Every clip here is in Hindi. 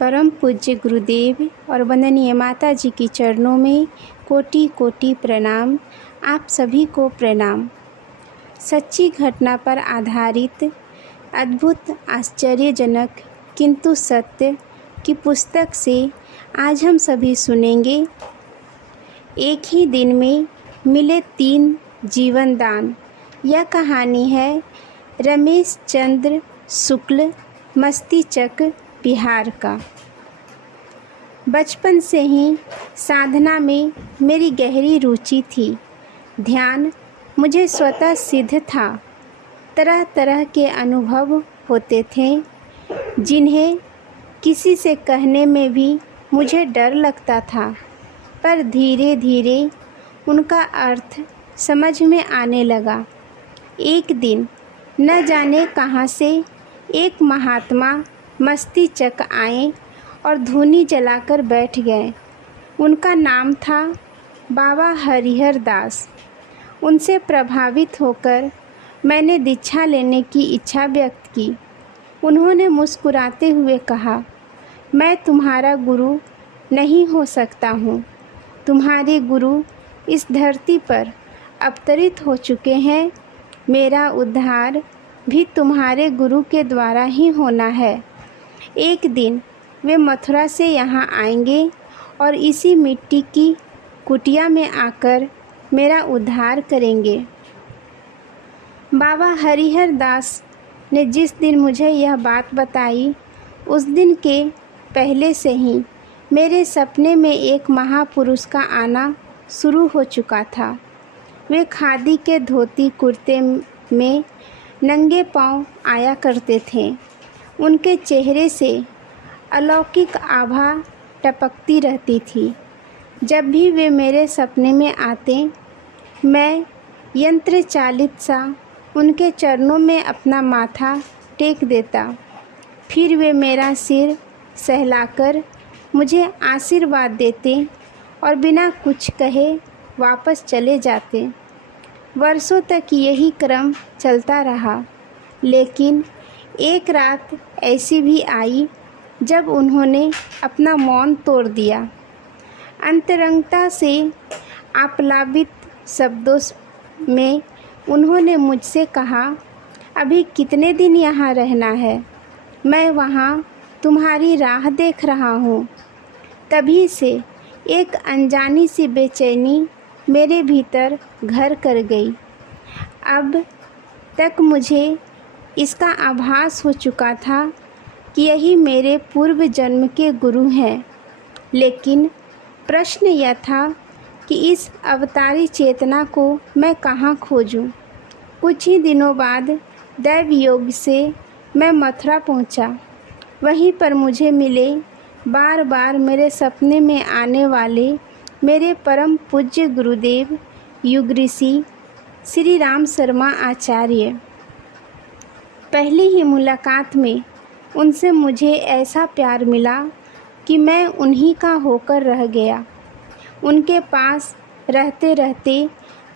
परम पूज्य गुरुदेव और वंदनीय माता जी की चरणों में कोटि कोटि प्रणाम। आप सभी को प्रणाम। सच्ची घटना पर आधारित अद्भुत आश्चर्यजनक किंतु सत्य की पुस्तक से आज हम सभी सुनेंगे एक ही दिन में मिले 3 जीवन दान। यह कहानी है रमेश चंद्र शुक्ल, मस्तीचक, बिहार का। बचपन से ही साधना में मेरी गहरी रुचि थी। ध्यान मुझे स्वतः सिद्ध था। तरह तरह के अनुभव होते थे जिन्हें किसी से कहने में भी मुझे डर लगता था, पर धीरे धीरे उनका अर्थ समझ में आने लगा। एक दिन न जाने कहाँ से एक महात्मा मस्तीचक आए और धूनी जलाकर बैठ गए। उनका नाम था बाबा हरिहर दास। उनसे प्रभावित होकर मैंने दीक्षा लेने की इच्छा व्यक्त की। उन्होंने मुस्कुराते हुए कहा, मैं तुम्हारा गुरु नहीं हो सकता हूँ। तुम्हारे गुरु इस धरती पर अवतरित हो चुके हैं। मेरा उद्धार भी तुम्हारे गुरु के द्वारा ही होना है। एक दिन वे मथुरा से यहाँ आएंगे और इसी मिट्टी की कुटिया में आकर मेरा उद्धार करेंगे। बाबा हरिहर दास ने जिस दिन मुझे यह बात बताई, उस दिन के पहले से ही मेरे सपने में एक महापुरुष का आना शुरू हो चुका था। वे खादी के धोती कुर्ते में नंगे पांव आया करते थे। उनके चेहरे से अलौकिक आभा टपकती रहती थी। जब भी वे मेरे सपने में आते, मैं यंत्र चालित सा उनके चरणों में अपना माथा टेक देता। फिर वे मेरा सिर सहलाकर मुझे आशीर्वाद देते और बिना कुछ कहे वापस चले जाते। वर्षों तक यही क्रम चलता रहा, लेकिन एक रात ऐसी भी आई जब उन्होंने अपना मौन तोड़ दिया। अंतरंगता से आप्लावित शब्दों में उन्होंने मुझसे कहा, अभी कितने दिन यहाँ रहना है? मैं वहाँ तुम्हारी राह देख रहा हूँ। तभी से एक अनजानी सी बेचैनी मेरे भीतर घर कर गई। अब तक मुझे इसका आभास हो चुका था कि यही मेरे पूर्व जन्म के गुरु हैं, लेकिन प्रश्न यह था कि इस अवतारी चेतना को मैं कहाँ खोजूं। कुछ ही दिनों बाद दैव योग से मैं मथुरा पहुँचा। वहीं पर मुझे मिले बार बार मेरे सपने में आने वाले मेरे परम पूज्य गुरुदेव युग ऋषि श्री राम शर्मा आचार्य। पहली ही मुलाकात में उनसे मुझे ऐसा प्यार मिला कि मैं उन्हीं का होकर रह गया। उनके पास रहते रहते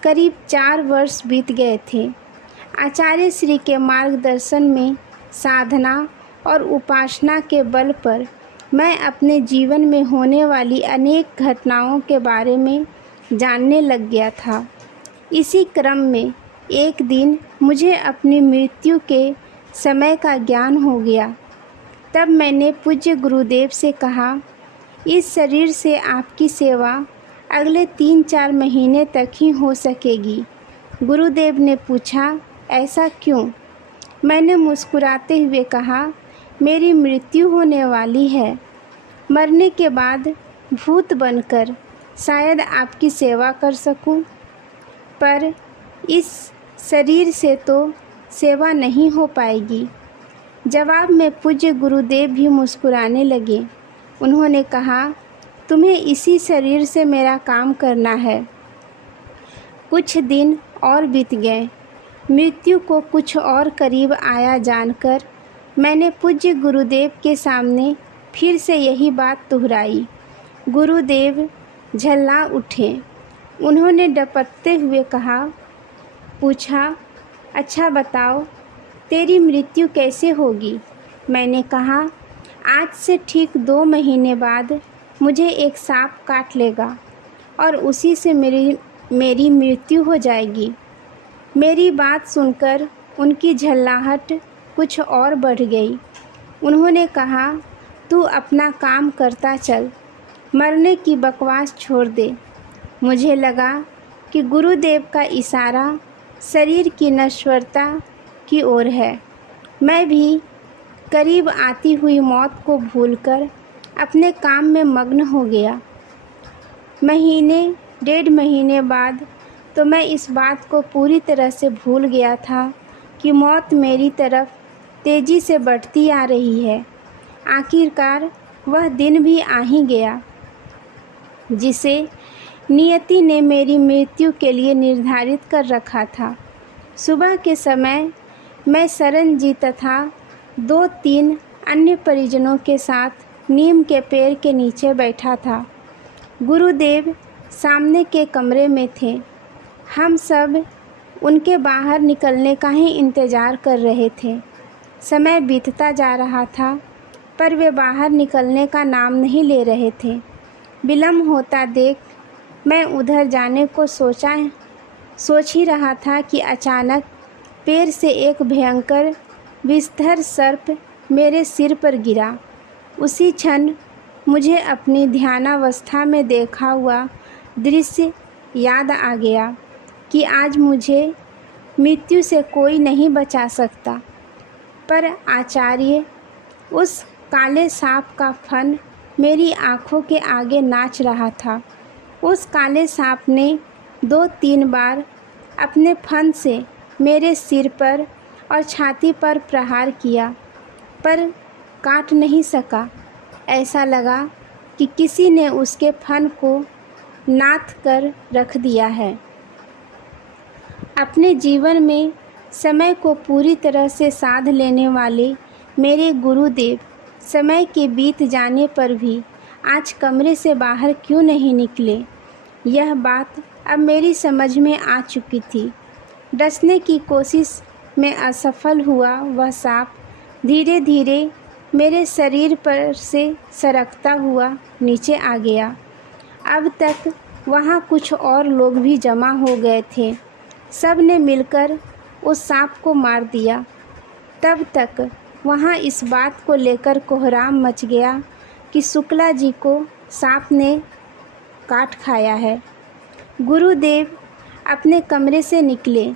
करीब 4 वर्ष बीत गए थे। आचार्य श्री के मार्गदर्शन में साधना और उपासना के बल पर मैं अपने जीवन में होने वाली अनेक घटनाओं के बारे में जानने लग गया था। इसी क्रम में एक दिन मुझे अपनी मृत्यु के समय का ज्ञान हो गया। तब मैंने पूज्य गुरुदेव से कहा, इस शरीर से आपकी सेवा अगले 3-4 महीने तक ही हो सकेगी। गुरुदेव ने पूछा, ऐसा क्यों? मैंने मुस्कुराते हुए कहा, मेरी मृत्यु होने वाली है। मरने के बाद भूत बनकर शायद आपकी सेवा कर सकूं, पर इस शरीर से तो सेवा नहीं हो पाएगी। जवाब में पूज्य गुरुदेव भी मुस्कुराने लगे। उन्होंने कहा, तुम्हें इसी शरीर से मेरा काम करना है। कुछ दिन और बीत गए। मृत्यु को कुछ और करीब आया जानकर मैंने पूज्य गुरुदेव के सामने फिर से यही बात दोहराई। गुरुदेव झल्ला उठे। उन्होंने डपकते हुए पूछा, अच्छा बताओ, तेरी मृत्यु कैसे होगी? मैंने कहा, आज से ठीक 2 महीने बाद मुझे एक सांप काट लेगा और उसी से मेरी मृत्यु हो जाएगी। मेरी बात सुनकर उनकी झल्लाहट कुछ और बढ़ गई। उन्होंने कहा, तू अपना काम करता चल, मरने की बकवास छोड़ दे। मुझे लगा कि गुरुदेव का इशारा शरीर की नश्वरता की ओर है। मैं भी करीब आती हुई मौत को भूलकर अपने काम में मग्न हो गया। महीने 1.5 महीने बाद तो मैं इस बात को पूरी तरह से भूल गया था कि मौत मेरी तरफ तेज़ी से बढ़ती आ रही है। आखिरकार वह दिन भी आ ही गया जिसे नियति ने मेरी मृत्यु के लिए निर्धारित कर रखा था। सुबह के समय मैं शरण जी तथा 2-3 अन्य परिजनों के साथ नीम के पेड़ के नीचे बैठा था। गुरुदेव सामने के कमरे में थे। हम सब उनके बाहर निकलने का ही इंतज़ार कर रहे थे। समय बीतता जा रहा था पर वे बाहर निकलने का नाम नहीं ले रहे थे। विलम्ब होता देख मैं उधर जाने को सोच ही रहा था कि अचानक पेड़ से एक भयंकर विषधर सर्प मेरे सिर पर गिरा। उसी क्षण मुझे अपनी ध्यानावस्था में देखा हुआ दृश्य याद आ गया कि आज मुझे मृत्यु से कोई नहीं बचा सकता। पर आचार्य, उस काले सांप का फन मेरी आँखों के आगे नाच रहा था। उस काले सांप ने 2-3 बार अपने फन से मेरे सिर पर और छाती पर प्रहार किया, पर काट नहीं सका। ऐसा लगा कि किसी ने उसके फन को नाथ कर रख दिया है। अपने जीवन में समय को पूरी तरह से साध लेने वाले मेरे गुरुदेव समय के बीत जाने पर भी आज कमरे से बाहर क्यों नहीं निकले? यह बात अब मेरी समझ में आ चुकी थी। डसने की कोशिश में असफल हुआ वह सांप धीरे धीरे मेरे शरीर पर से सरकता हुआ नीचे आ गया। अब तक वहाँ कुछ और लोग भी जमा हो गए थे। सब ने मिलकर उस सांप को मार दिया। तब तक वहाँ इस बात को लेकर कोहराम मच गया कि शुक्ला जी को सांप ने काट खाया है। गुरुदेव अपने कमरे से निकले।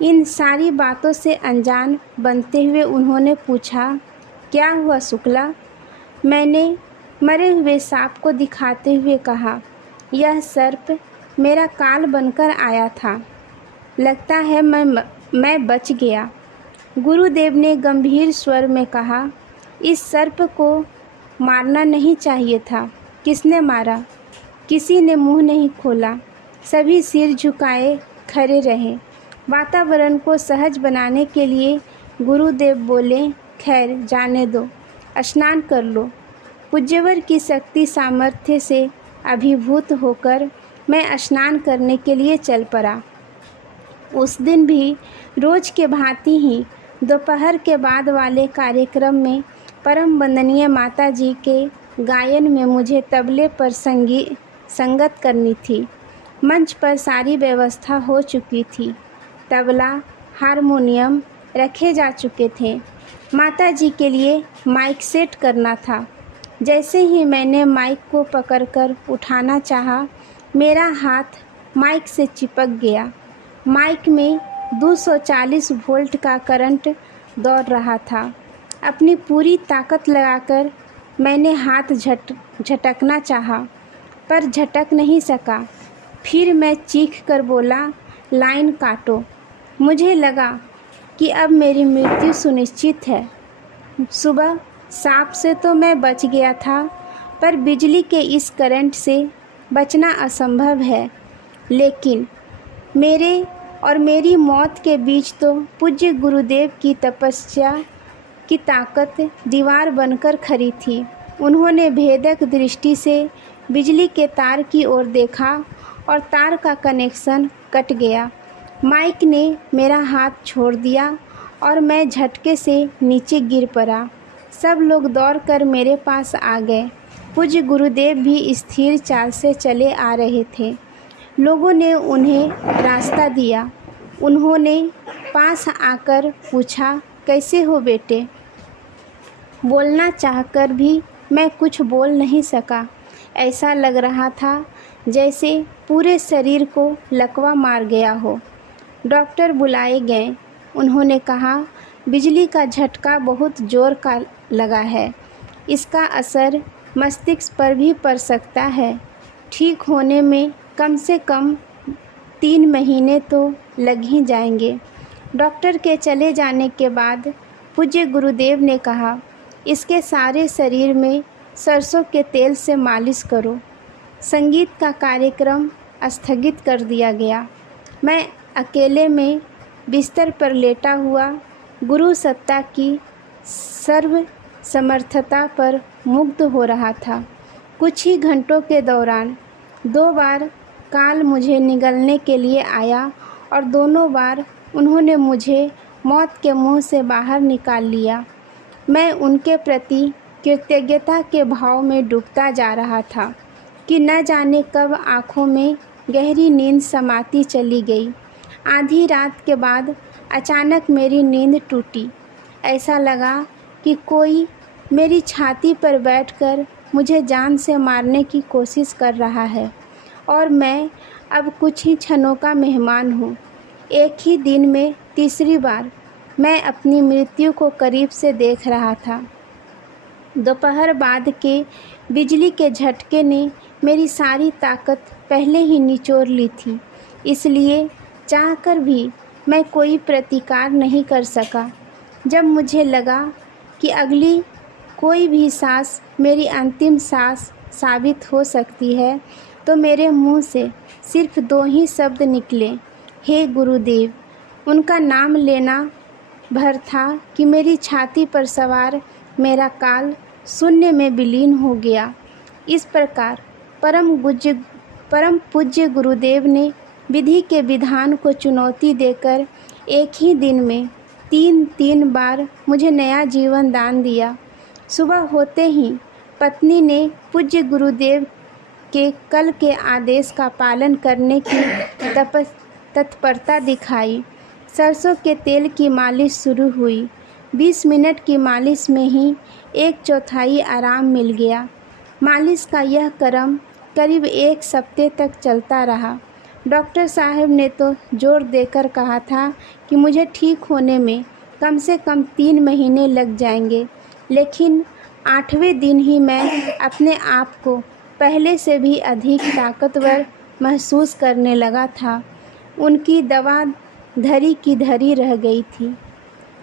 इन सारी बातों से अनजान बनते हुए उन्होंने पूछा, क्या हुआ शुक्ला? मैंने मरे हुए सांप को दिखाते हुए कहा, यह सर्प मेरा काल बनकर आया था। लगता है मैं बच गया। गुरुदेव ने गंभीर स्वर में कहा, इस सर्प को मारना नहीं चाहिए था। किसने मारा? किसी ने मुंह नहीं खोला। सभी सिर झुकाए खड़े रहे। वातावरण को सहज बनाने के लिए गुरुदेव बोले, खैर जाने दो, स्नान कर लो। पूज्यवर की शक्ति सामर्थ्य से अभिभूत होकर मैं स्नान करने के लिए चल पड़ा। उस दिन भी रोज के भांति ही दोपहर के बाद वाले कार्यक्रम में परम वंदनीय माता जी के गायन में मुझे तबले पर संगत करनी थी। मंच पर सारी व्यवस्था हो चुकी थी। तबला, हारमोनियम रखे जा चुके थे। माता जी के लिए माइक सेट करना था। जैसे ही मैंने माइक को पकड़कर उठाना चाहा, मेरा हाथ माइक से चिपक गया। माइक में 240 वोल्ट का करंट दौड़ रहा था। अपनी पूरी ताकत लगाकर मैंने हाथ झटकना चाहा, पर झटक नहीं सका। फिर मैं चीख कर बोला, लाइन काटो। मुझे लगा कि अब मेरी मृत्यु सुनिश्चित है। सुबह सांप से तो मैं बच गया था, पर बिजली के इस करंट से बचना असंभव है। लेकिन मेरे और मेरी मौत के बीच तो पूज्य गुरुदेव की तपस्या की ताकत दीवार बनकर खड़ी थी। उन्होंने भेदक दृष्टि से बिजली के तार की ओर देखा और तार का कनेक्शन कट गया। माइक ने मेरा हाथ छोड़ दिया और मैं झटके से नीचे गिर पड़ा। सब लोग दौड़कर मेरे पास आ गए। पूज्य गुरुदेव भी स्थिर चाल से चले आ रहे थे। लोगों ने उन्हें रास्ता दिया। उन्होंने पास आकर पूछा, कैसे हो बेटे? बोलना चाहकर भी मैं कुछ बोल नहीं सका। ऐसा लग रहा था जैसे पूरे शरीर को लकवा मार गया हो। डॉक्टर बुलाए गए। उन्होंने कहा, बिजली का झटका बहुत ज़ोर का लगा है। इसका असर मस्तिष्क पर भी पड़ सकता है। ठीक होने में कम से कम 3 महीने तो लग ही जाएंगे। डॉक्टर के चले जाने के बाद पूज्य गुरुदेव ने कहा, इसके सारे शरीर में सरसों के तेल से मालिश करो। संगीत का कार्यक्रम स्थगित कर दिया गया। मैं अकेले में बिस्तर पर लेटा हुआ गुरु सत्ता की सर्व समर्थता पर मुग्ध हो रहा था। कुछ ही घंटों के दौरान 2 बार काल मुझे निगलने के लिए आया और दोनों बार उन्होंने मुझे मौत के मुंह से बाहर निकाल लिया। मैं उनके प्रति कृतज्ञता के भाव में डूबता जा रहा था कि न जाने कब आँखों में गहरी नींद समाती चली गई। आधी रात के बाद अचानक मेरी नींद टूटी। ऐसा लगा कि कोई मेरी छाती पर बैठकर मुझे जान से मारने की कोशिश कर रहा है और मैं अब कुछ ही क्षणों का मेहमान हूँ। एक ही दिन में तीसरी बार मैं अपनी मृत्यु को करीब से देख रहा था। दोपहर बाद के बिजली के झटके ने मेरी सारी ताकत पहले ही निचोड़ ली थी, इसलिए चाहकर भी मैं कोई प्रतिकार नहीं कर सका। जब मुझे लगा कि अगली कोई भी सांस मेरी अंतिम सांस साबित हो सकती है, तो मेरे मुंह से सिर्फ 2 ही शब्द निकले, हे गुरुदेव। उनका नाम लेना भर था कि मेरी छाती पर सवार मेरा काल शून्य में विलीन हो गया। इस प्रकार परम पूज्य गुरुदेव ने विधि के विधान को चुनौती देकर एक ही दिन में 3 बार मुझे नया जीवन दान दिया। सुबह होते ही पत्नी ने पूज्य गुरुदेव के कल के आदेश का पालन करने की तत्परता दिखाई। सरसों के तेल की मालिश शुरू हुई। 20 मिनट की मालिश में ही 1/4 आराम मिल गया। मालिश का यह क्रम करीब 1 सप्ताह तक चलता रहा। डॉक्टर साहब ने तो जोर देकर कहा था कि मुझे ठीक होने में कम से कम 3 महीने लग जाएंगे, लेकिन 8वें दिन ही मैं अपने आप को पहले से भी अधिक ताकतवर महसूस करने लगा था। उनकी दवा धरी की धरी रह गई थी।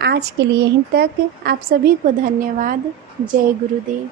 आज के लिए यहीं तक। आप सभी को धन्यवाद। जय गुरुदेव।